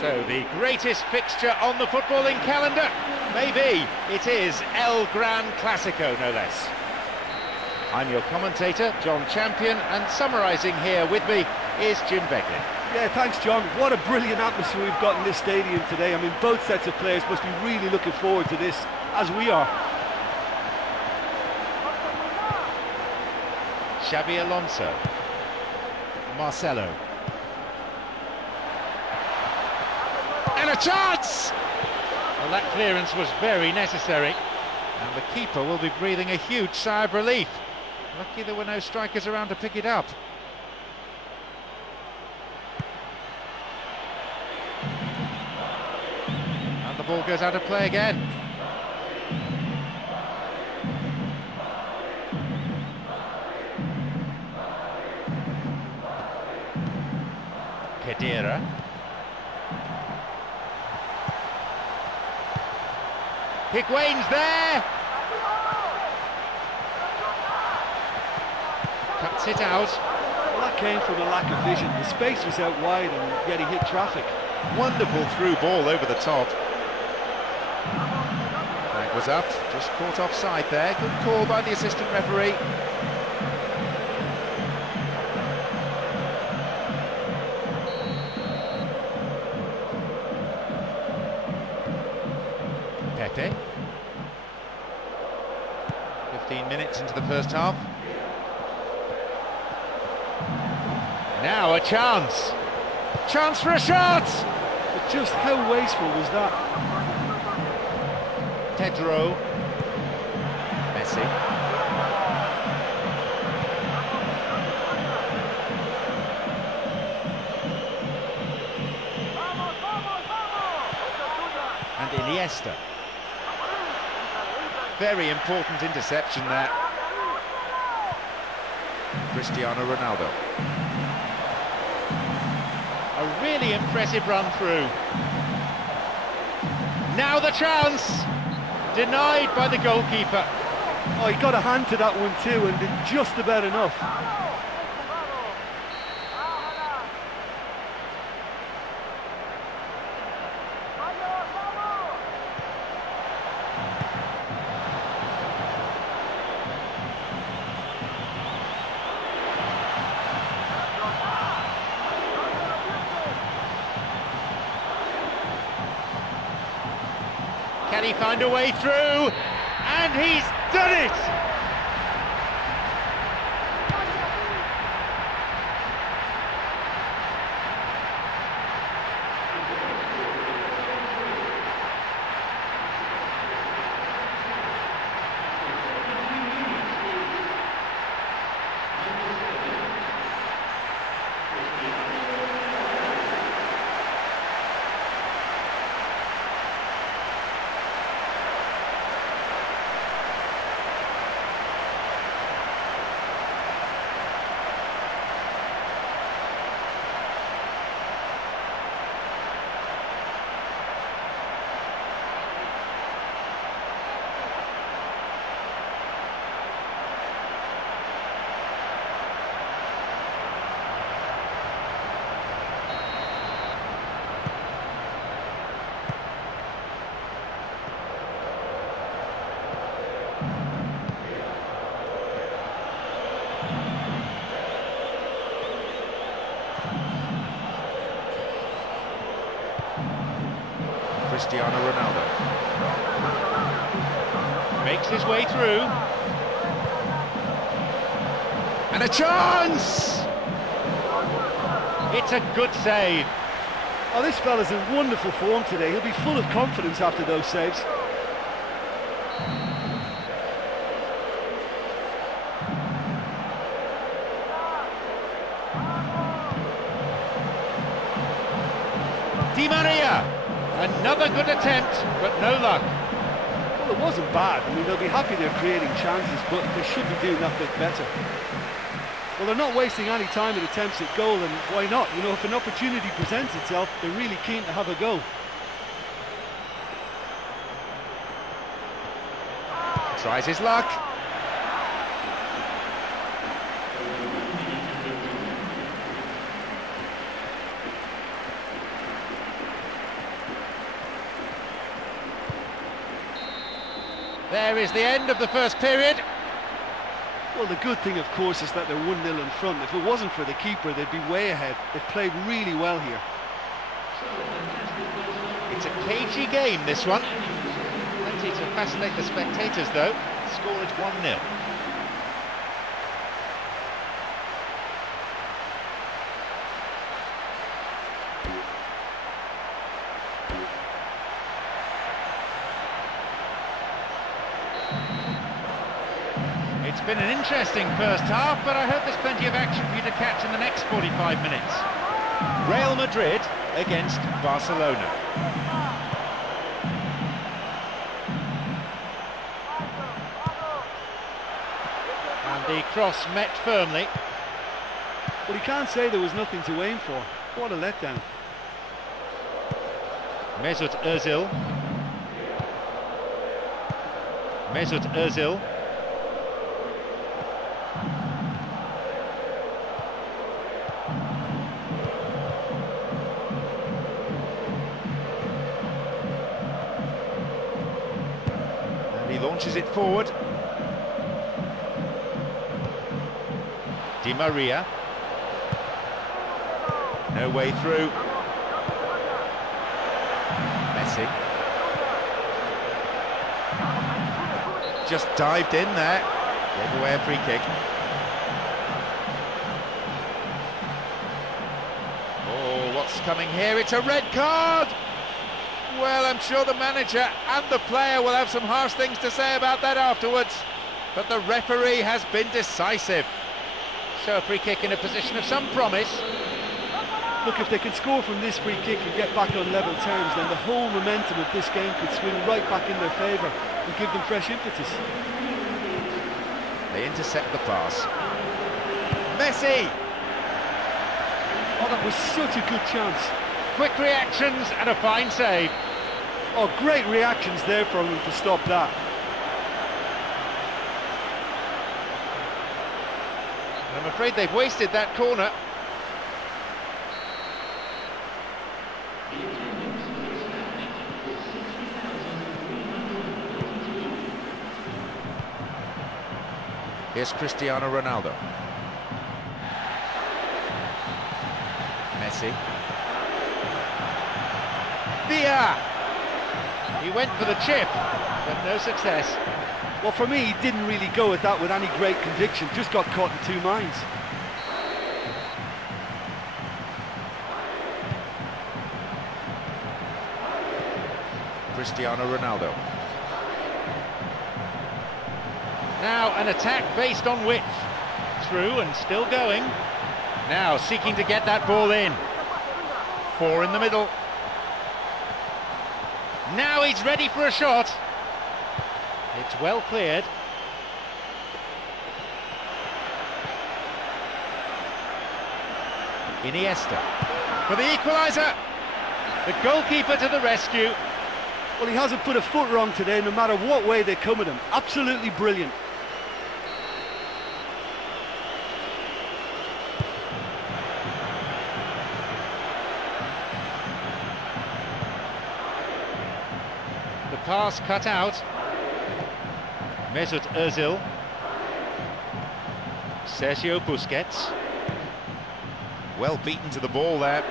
So the greatest fixture on the footballing calendar? Maybe it is El Gran Clasico, no less. I'm your commentator, John Champion, and summarising here with me is Jim Begley. Yeah, thanks, John. What a brilliant atmosphere we've got in this stadium today. I mean, both sets of players must be really looking forward to this, as we are. Xabi Alonso. Marcelo. And a chance! Well, that clearance was very necessary, and the keeper will be breathing a huge sigh of relief. Lucky there were no strikers around to pick it up. And the ball goes out of play again. Kedira. Higuain's there! Cuts it out. Well, that came from a lack of vision. The space was out wide and yet he hit traffic. Wonderful through ball over the top. Flag was up, just caught offside there. Good call by the assistant referee. Pepe. 15 minutes into the first half. Now a chance. Chance for a shot! But just how wasteful was that? Pedro. Messi. And Iniesta. Very important interception there. Cristiano Ronaldo. A really impressive run through. Now the chance! Denied by the goalkeeper. Oh, he got a hand to that one too and did just about enough. Can he find a way through? And he's done it! Cristiano Ronaldo makes his way through, and a chance! It's a good save. Oh, this fella's in wonderful form today. He'll be full of confidence after those saves. Di Maria! Another good attempt, but no luck. Well, it wasn't bad. I mean, they'll be happy they're creating chances, but they should be doing that bit better. Well, they're not wasting any time at attempts at goal, and why not? You know, if an opportunity presents itself, they're really keen to have a go. Tries his luck. There is the end of the first period. Well, the good thing, of course, is that they're 1-0 in front. If it wasn't for the keeper, they'd be way ahead. They've played really well here. It's a cagey game, this one. Plenty to fascinate the spectators, though. The score is 1-0. It's been an interesting first half, but I hope there's plenty of action for you to catch in the next 45 minutes. Real Madrid against Barcelona. And the cross met firmly. Well, you can't say there was nothing to aim for. What a letdown. Mesut Özil. Mesut Özil. He launches it forward. Di Maria. No way through. Messi. Just dived in there. Gave away a free kick. Oh, what's coming here? It's a red card! Well, I'm sure the manager and the player will have some harsh things to say about that afterwards. But the referee has been decisive. So a free kick in a position of some promise. Look, if they can score from this free kick and get back on level terms, then the whole momentum of this game could swing right back in their favour and give them fresh impetus. They intercept the pass. Messi! Oh, that was such a good chance. Quick reactions and a fine save. Oh, great reactions there from him to stop that. And I'm afraid they've wasted that corner. Here's Cristiano Ronaldo. Messi. Villa! He went for the chip, but no success. Well, for me, he didn't really go at that with any great conviction, just got caught in two minds. Cristiano Ronaldo. Now an attack based on width. Through and still going. Now seeking to get that ball in. Four in the middle. Now he's ready for a shot. It's well cleared. Iniesta for the equaliser. The goalkeeper to the rescue. Well, he hasn't put a foot wrong today, no matter what way they come at him. Absolutely brilliant. The pass cut out. Mesut Özil. Sergio Busquets. Well beaten to the ball there.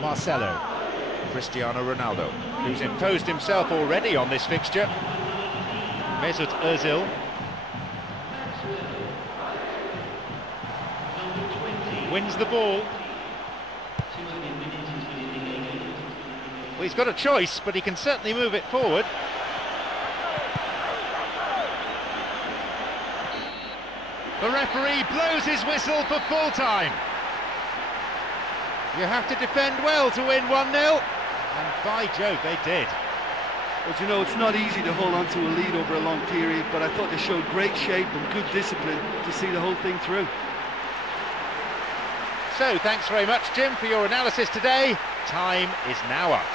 Marcelo. Cristiano Ronaldo, who's imposed himself already on this fixture. Mesut Özil. Wins the ball. Well, he's got a choice, but he can certainly move it forward. The referee blows his whistle for full time. You have to defend well to win 1-0, and by Jove, they did. Well, you know, it's not easy to hold on to a lead over a long period, but I thought they showed great shape and good discipline to see the whole thing through. So, thanks very much, Jim, for your analysis today. Time is now up.